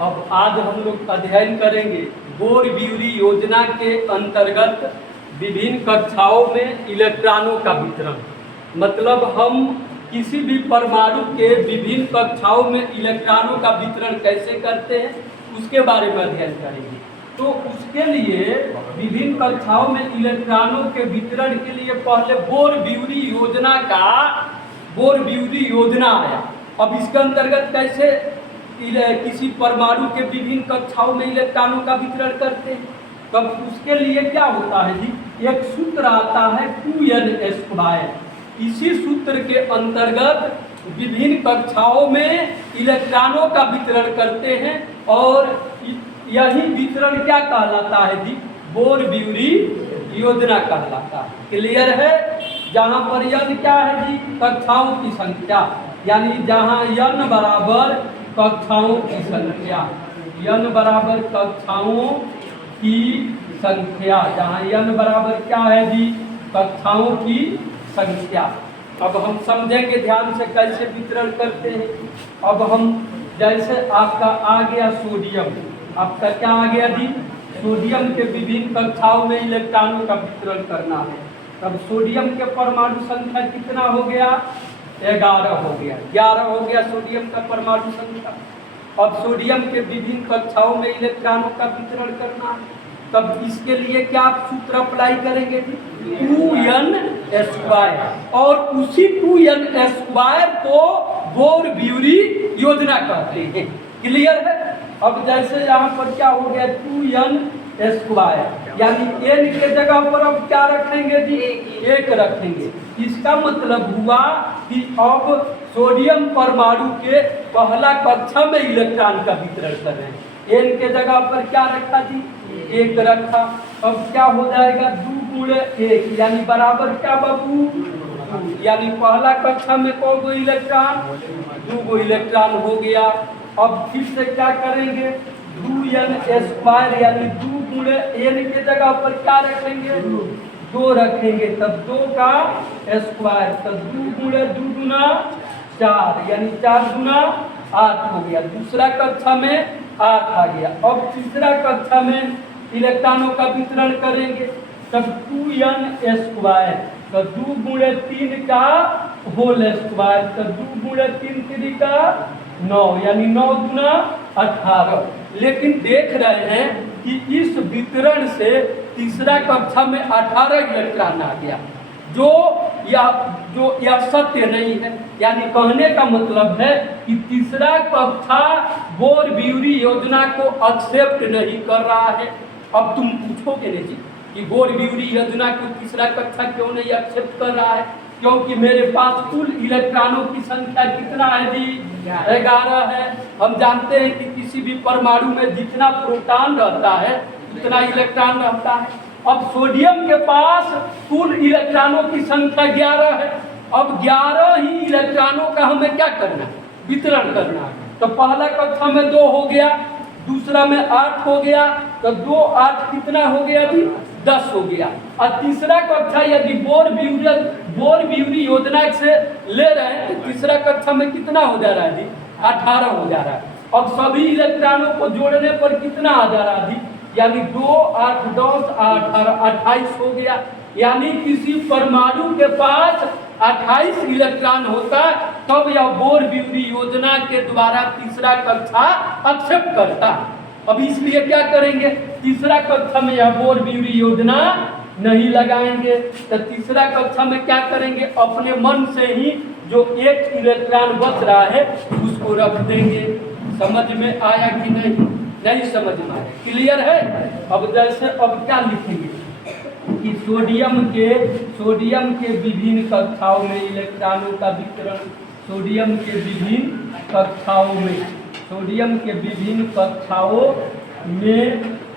अब आज हम लोग अध्ययन करेंगे बोर ब्यूरी योजना के अंतर्गत विभिन्न कक्षाओं में इलेक्ट्रॉनों का वितरण। मतलब हम किसी भी परमाणु के विभिन्न कक्षाओं में इलेक्ट्रॉनों का वितरण कैसे करते हैं उसके बारे में अध्ययन करेंगे। तो उसके लिए विभिन्न कक्षाओं में इलेक्ट्रॉनों के वितरण के लिए पहले बोर ब्यूरी योजना आया। अब इसके अंतर्गत कैसे किसी परमाणु के विभिन्न कक्षाओं में इलेक्ट्रॉनों का वितरण करते हैं, तब उसके लिए क्या होता है जी, एक सूत्र आता है 2n²। इसी सूत्र के अंतर्गत विभिन्न कक्षाओं में इलेक्ट्रॉनों का वितरण करते हैं और यही वितरण क्या कहलाता है जी, बोर ब्यूरी योजना कहलाता है। क्लियर है? जहाँ पर n क्या है जी, कक्षाओं की संख्या, यानी जहाँ n बराबर कक्षाओं की संख्या, n बराबर कक्षाओं की संख्या, जहाँ n बराबर क्या है जी, कक्षाओं की संख्या। अब हम समझेंगे ध्यान से कैसे वितरण करते हैं। अब हम जैसे आपका आ गया सोडियम, आपका क्या आ गया जी, सोडियम के विभिन्न कक्षाओं में इलेक्ट्रॉनों का वितरण करना है। तब सोडियम के परमाणु संख्या कितना हो गया, 11 हो गया, 11 हो गया सोडियम का परमाणु संख्या। अब सोडियम के विभिन्न कक्षाओं में इलेक्ट्रॉनों का वितरण करना है, तब इसके लिए क्या सूत्र अप्लाई करेंगे जी, 2n²। और उसी 2n² को बोर ब्यूरी योजना कहते हैं। क्लियर है? अब जैसे यहाँ पर क्या हो गया 2n², यानी n के जगह पर अब क्या रखेंगे जी, 1 रखेंगे। इसका मतलब हुआ कि अब सोडियम परमाणु के पहला कक्षा में इलेक्ट्रॉन का वितरण कर रहे हैं। n के जगह पर क्या रखा जी, 1 रखा। अब क्या हो जाएगा 2 × 1 यानी बराबर क्या बाबू, 2। यानी पहला कक्षा में कौन इलेक्ट्रॉन, 2 इलेक्ट्रॉन हो गया। अब फिर से क्या करेंगे 2n² यानी 2 × n के जगह पर क्या रखेंगे, 2 रखेंगे, तब 2 का स्क्वायर, तब 2 × 2 × 4 यानी 4 × 8 हो गया। दूसरा कक्षा में 8 आ गया। अब तीसरा कक्षा में इलेक्ट्रॉनों का वितरण करेंगे, तब 2n², तो 2 × 3 का होल स्क्वायर, तो 2 × 3 3 का 9 यानी 9 × 18। लेकिन देख रहे हैं कि इस वितरण से तीसरा कक्षा में 18 इलेक्ट्रॉन आ गया, जो यह सत्य नहीं है। यानी कहने का मतलब है कि तीसरा कक्षा बोर ब्यूरी योजना को एक्सेप्ट नहीं कर रहा है। अब तुम पूछोगे नहीं जी कि बोर ब्यूरी योजना को तीसरा कक्षा क्यों नहीं एक्सेप्ट कर रहा है, क्योंकि मेरे पास कुल इलेक्ट्रॉनों की संख्या कितना है जी, 11 है। हम जानते हैं कि किसी भी परमाणु में जितना प्रोटॉन रहता है उतना इलेक्ट्रॉन रहता है। अब सोडियम के पास कुल इलेक्ट्रॉनों की संख्या 11 है। अब 11 ही इलेक्ट्रॉनों का हमें क्या करना है, वितरण करना है। तो पहला कक्षा में 2 हो गया, दूसरा में 8 हो गया, तो 2 8 कितना हो गया जी, 10 हो गया। और तीसरा कक्षा यदि बोर ब्यूरी योजना से ले रहे हैं तो तीसरा कक्षा में कितना हो जा रहा है जी, 18 हो जा रहा है। अब सभी इलेक्ट्रॉनों को जोड़ने पर कितना आ जा रहा है जी, यानी 2 8 10 18 28 हो गया। यानी किसी परमाणु के पास 28 इलेक्ट्रॉन होता तब यह बोर ब्यूरी योजना के द्वारा तीसरा कक्षा एक्सेप्ट करता। अब इसलिए क्या करेंगे, तीसरा कक्षा में यह बोर ब्यूरी योजना नहीं लगाएंगे, तो तीसरा कक्षा में क्या करेंगे, अपने मन से ही जो 1 इलेक्ट्रॉन बच रहा है उसको रख देंगे। समझ में आया कि नहीं, नहीं समझ में आया? क्लियर है? अब जैसे अब क्या लिखेंगे कि सोडियम के विभिन्न कक्षाओं में इलेक्ट्रॉनों का वितरण, सोडियम के विभिन्न कक्षाओं में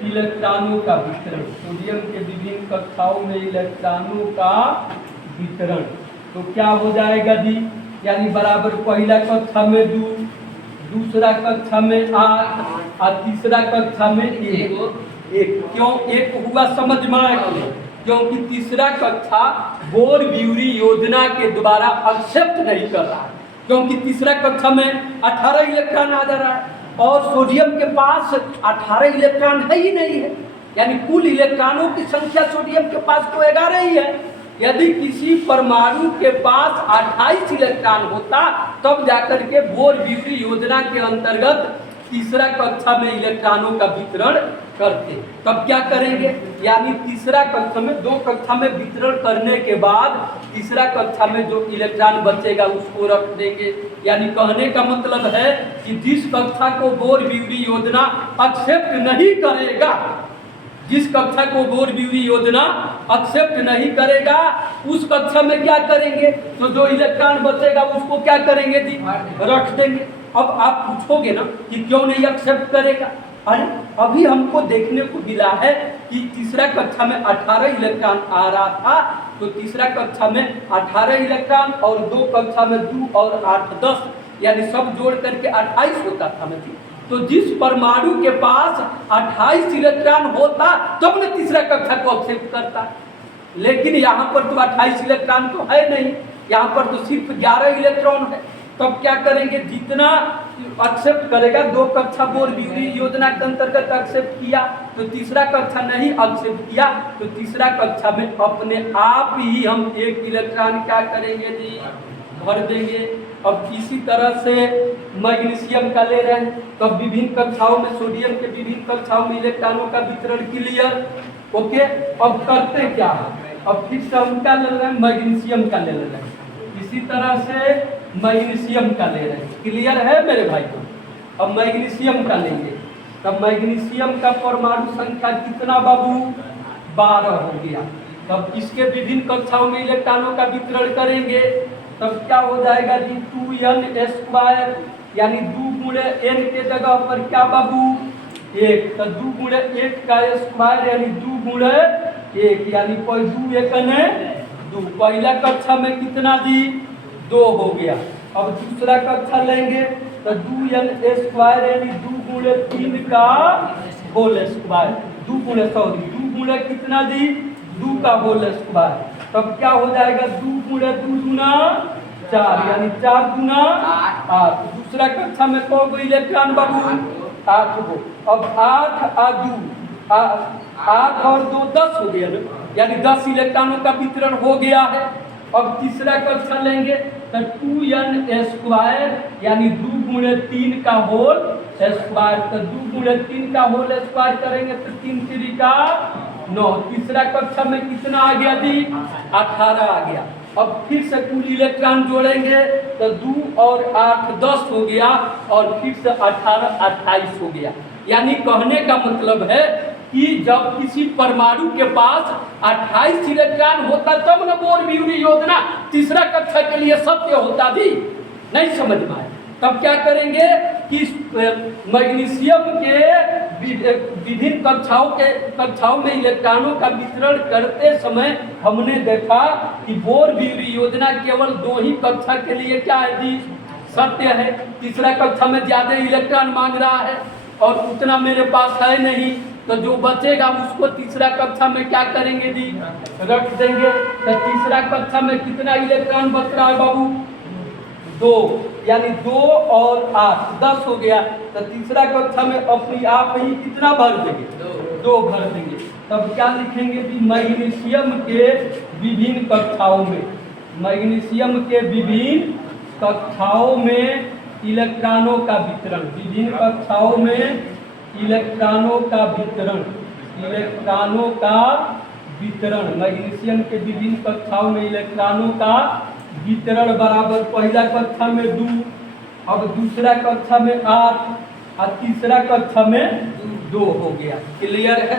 इलेक्ट्रॉनों का वितरण, सोडियम के विभिन्न कक्षाओं में इलेक्ट्रॉनों का वितरण। तो क्या हो जाएगा जी, यानी बराबर पहला कक्षा में 2, दूसरा कक्षा में 8 और तीसरा कक्षा में 1। क्यों 1 हुआ, समझ में आया? क्योंकि तीसरा कक्षा बोर ब्यूरी योजना के द्वारा एक्सेप्ट नहीं कर रहा है, क्योंकि तीसरा कक्षा में 18 इलेक्ट्रॉन आ जा रहा है। और सोडियम के पास 18 इलेक्ट्रॉन है ही नहीं है, यानी कुल इलेक्ट्रॉनों की संख्या सोडियम के पास तो 11 ही है। यदि किसी परमाणु के पास 28 इलेक्ट्रॉन होता तब जाकर के बोर-ब्यूरी योजना के अंतर्गत तीसरा कक्षा में इलेक्ट्रॉनों का वितरण करते। तब क्या करेंगे, यानी तीसरा कक्षा में, 2 कक्षा में वितरण करने के बाद तीसरा कक्षा में जो इलेक्ट्रॉन बचेगा उसको रख देंगे। यानी कहने का मतलब है कि जिस कक्षा को बोर-ब्यूरी योजना एक्सेप्ट नहीं करेगा, जिस कक्षा को बोर-ब्यूरी योजना एक्सेप्ट नहीं करेगा उस कक्षा में क्या करेंगे, तो जो इलेक्ट्रॉन बचेगा उसको क्या करेंगे जी, रख देंगे। अब आप पूछोगे ना कि क्यों नहीं एक्सेप्ट करेगा, अरे अभी हमको देखने को मिला है कि तीसरा कक्षा में 18 इलेक्ट्रॉन आ रहा था, तो तीसरा कक्षा में 18 इलेक्ट्रॉन और 2 कक्षा में 2 और 8 10, यानी सब जोड़ करके 28 होता था ना जी। तो जिस परमाणु के पास 28 इलेक्ट्रॉन होता तब न तीसरा कक्षा को एक्सेप्ट करता, लेकिन यहाँ पर तो 28 इलेक्ट्रॉन तो है नहीं, यहाँ पर तो सिर्फ 11 इलेक्ट्रॉन है। तब क्या करेंगे, जितना एक्सेप्ट करेगा, 2 कक्षा बोर-ब्यूरी योजना के अंतर्गत एक्सेप्ट किया तो तीसरा कक्षा नहीं एक्सेप्ट किया तो तीसरा कक्षा में अपने आप ही हम 1 इलेक्ट्रॉन क्या करेंगे जी, भर देंगे। अब इसी तरह से मैग्नीशियम का ले रहे हैं, तो विभिन्न कक्षाओं में सोडियम के विभिन्न कक्षाओं में इलेक्ट्रॉनों का वितरण क्लियर, ओके। अब करते क्या है, अब फिर से हम क्या ले रहे हैं, मैग्नीशियम का ले रहे हैं, इसी तरह से मैग्नीशियम का ले रहे हैं, क्लियर है मेरे भाई को। अब मैग्नीशियम का लेंगे, तब मैग्नीशियम का परमाणु संख्या कितना बाबू, 12 हो गया। तब इसके विभिन्न कक्षाओं में इलेक्ट्रॉनों का वितरण करेंगे, तब क्या हो जाएगा जी, 2n², यानी 2 गुणे n के जगह पर क्या बाबू, 1, तो 2 गुणे 1 का स्क्वायर यानी 2 गुणे 1, यानी 2 1 ने 2। पहला कक्षा में कितना जी, 2 हो गया। अब दूसरा कक्षा लेंगे तो 2n² यानी 2 गुणे 3 का होल स्क्वायर, 2 गुणे कितना जी, 2 का होल स्क्वायर। तब क्या हो जाएगा, 2 गुणे 2 दूना 4, यानी 4 दूना 8। दूसरा कक्षा में कौ गो इलेक्ट्रॉन बाबू, 8 गो। अब 8 और 2 10 हो गया ना, यानी 10 इलेक्ट्रॉनों का वितरण हो गया है। अब तीसरा कक्षा लेंगे तो 2n² यानी 2 गुणे 3 का होल स्क्वायर, तो 2 गुणे 3 का होल स्क्वायर करेंगे तो 3 3 का 9। तीसरा कक्षा में कितना आ गया जी, 18 आ गया। अब फिर से कुल इलेक्ट्रॉन जोड़ेंगे तो 2 और 8 10 हो गया और फिर से 18 28 हो गया। यानी कहने का मतलब है कि जब किसी परमाणु के पास 28 इलेक्ट्रॉन होता तब न बोर-ब्यूरी योजना तीसरा कक्षा के लिए सत्य होता थी। नहीं समझ में आया, तब क्या करेंगे कि मैग्नीशियम के विभिन्न कक्षाओं में इलेक्ट्रॉनों का वितरण करते समय हमने देखा कि बोर-ब्यूरी योजना केवल 2 ही कक्षा के लिए क्या है जी, सत्य है। तीसरा कक्षा में ज्यादा इलेक्ट्रॉन मांग रहा है और उतना मेरे पास है नहीं, तो जो बचेगा उसको तीसरा कक्षा में क्या करेंगे जी, रख देंगे। तो तीसरा कक्षा में कितना इलेक्ट्रॉन बच रहा है बाबू, 2, यानी 2 और 8 10 हो गया। तो तीसरा कक्षा में अपनी आप ही कितना भर देंगे, 2 भर देंगे। तब क्या लिखेंगे जी, मैग्नीशियम के विभिन्न कक्षाओं में, मैग्नीशियम के विभिन्न कक्षाओं में इलेक्ट्रॉनों का वितरण, विभिन्न कक्षाओं में इलेक्ट्रॉनों का वितरण, इलेक्ट्रॉनों का वितरण, मैग्नीशियम के विभिन्न कक्षाओं में इलेक्ट्रॉनों का वितरण बराबर पहला कक्षा में 2, अब दूसरा कक्षा में 8 और तीसरा कक्षा में 2 हो गया। क्लियर है,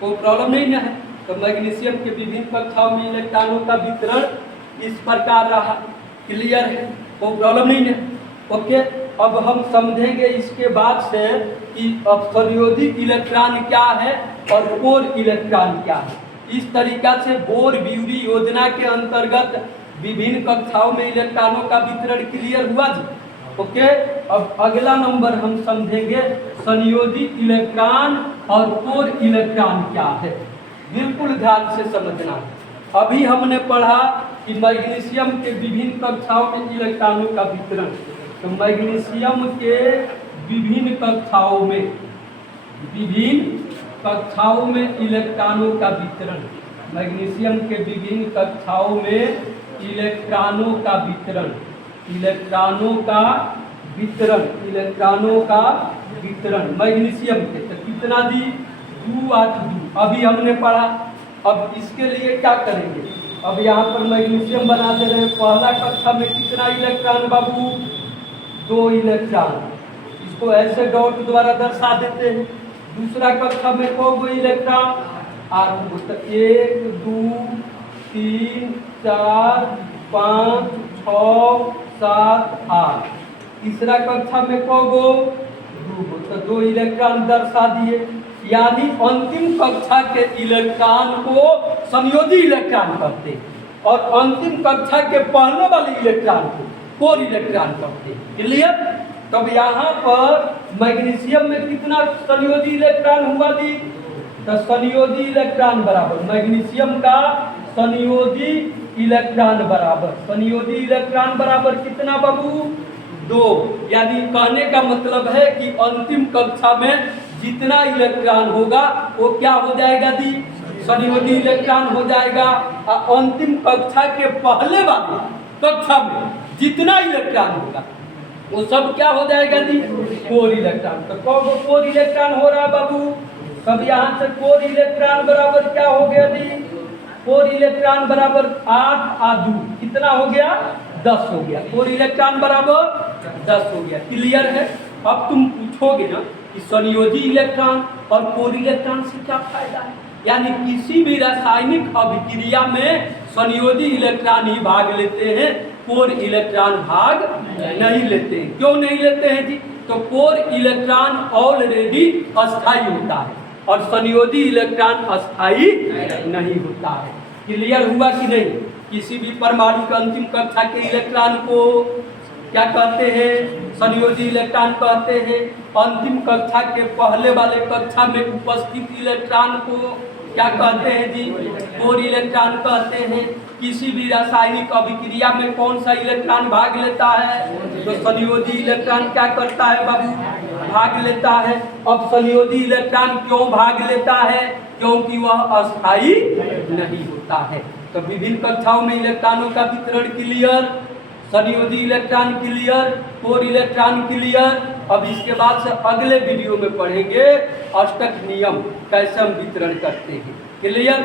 कोई प्रॉब्लम नहीं है। तो मैग्नीशियम के विभिन्न कक्षाओं में इलेक्ट्रॉनों का वितरण इस प्रकार रहा। क्लियर है, कोई प्रॉब्लम नहीं है, ओके। अब हम समझेंगे इसके बाद से कि अब संयोजी इलेक्ट्रॉन क्या है और कोर इलेक्ट्रॉन क्या है। इस तरीका से बोर-ब्यूरी योजना के अंतर्गत विभिन्न कक्षाओं में इलेक्ट्रॉनों का वितरण क्लियर हुआ जी, ओके। अब अगला नंबर हम समझेंगे संयोजी इलेक्ट्रॉन और कोर इलेक्ट्रॉन क्या है। बिल्कुल ध्यान से समझना। अभी हमने पढ़ा कि मैग्नीशियम के विभिन्न कक्षाओं में इलेक्ट्रॉनों का वितरण, तो मैग्नीशियम के विभिन्न कक्षाओं में इलेक्ट्रॉनों का वितरण, मैग्नीशियम के विभिन्न कक्षाओं में इलेक्ट्रॉनों का वितरण मैग्नीशियम के, तो कितना दी 2 8 2 अभी हमने पढ़ा। अब इसके लिए क्या करेंगे, अब यहाँ पर मैग्नीशियम बना दे रहे हैं। पहला कक्षा में कितना इलेक्ट्रॉन बाबू, 2 इलेक्ट्रॉन, इसको ऐसे डॉट द्वारा दर्शा देते हैं। दूसरा कक्षा में को इलेक्ट्रॉन 8 गो, तो 1 2 3 4 5 6 7 8। तीसरा कक्षा में को 2 गो, तो 2 इलेक्ट्रॉन दर्शा दिए। यानी अंतिम कक्षा के इलेक्ट्रॉन को संयोजी इलेक्ट्रॉन कहते हैं और अंतिम कक्षा के पहले वाले इलेक्ट्रॉन को कोर इलेक्ट्रॉन कहते हैं। क्लियर? तब यहाँ पर मैग्नीशियम में कितना संयोजी इलेक्ट्रॉन हुआ दी, तो संयोजी इलेक्ट्रॉन बराबर मैग्नीशियम का संयोजी इलेक्ट्रॉन बराबर कितना बाबू, 2। यानी कहने का मतलब है कि अंतिम कक्षा में जितना इलेक्ट्रॉन होगा वो क्या हो जाएगा दी, संयोजी इलेक्ट्रॉन हो जाएगा। और अंतिम कक्षा के पहले वाली कक्षा में जितना इलेक्ट्रॉन होगा वो सब क्या हो जाएगा दी, कोर इलेक्ट्रॉन। तो कोर इलेक्ट्रॉन हो रहा बाबू, तब यहाँ से कोर इलेक्ट्रॉन बराबर क्या हो गया दी, कोर इलेक्ट्रॉन बराबर 8 आ 2 कितना हो गया, 10 हो गया। कोर इलेक्ट्रॉन बराबर 10 हो गया। क्लियर है? अब तुम पूछोगे ना कि संयोजी इलेक्ट्रॉन और कोर इलेक्ट्रॉन से क्या फायदा है। यानी किसी भी रासायनिक अभिक्रिया में संयोजी इलेक्ट्रॉन ही भाग लेते हैं, कोर इलेक्ट्रॉन भाग नहीं लेते हैं। क्यों नहीं लेते हैं जी, तो कोर इलेक्ट्रॉन ऑलरेडी अस्थायी होता है और संयोजी इलेक्ट्रॉन अस्थायी नहीं होता है। क्लियर हुआ कि नहीं? किसी भी परमाणु के अंतिम कक्षा के इलेक्ट्रॉन को क्या कहते हैं, संयोजी इलेक्ट्रॉन कहते हैं। अंतिम कक्षा के पहले वाले कक्षा में उपस्थित इलेक्ट्रॉन को क्या कहते हैं जी, कोर इलेक्ट्रॉन कहते हैं। किसी भी रासायनिक अभिक्रिया में कौन सा इलेक्ट्रॉन भाग लेता है, तो संयोजी इलेक्ट्रॉन क्या करता है बाबू, भाग लेता है। अब संयोजी इलेक्ट्रॉन क्यों भाग लेता है, क्योंकि वह अस्थायी नहीं होता है। तो विभिन्न कक्षाओं में इलेक्ट्रॉनों का वितरण क्लियर, संयोजी electron clear, core electron clear. अब इसके बाद से अगले वीडियो में पढ़ेंगे अष्टक नियम कैसे हम वितरण करते हैं। क्लियर?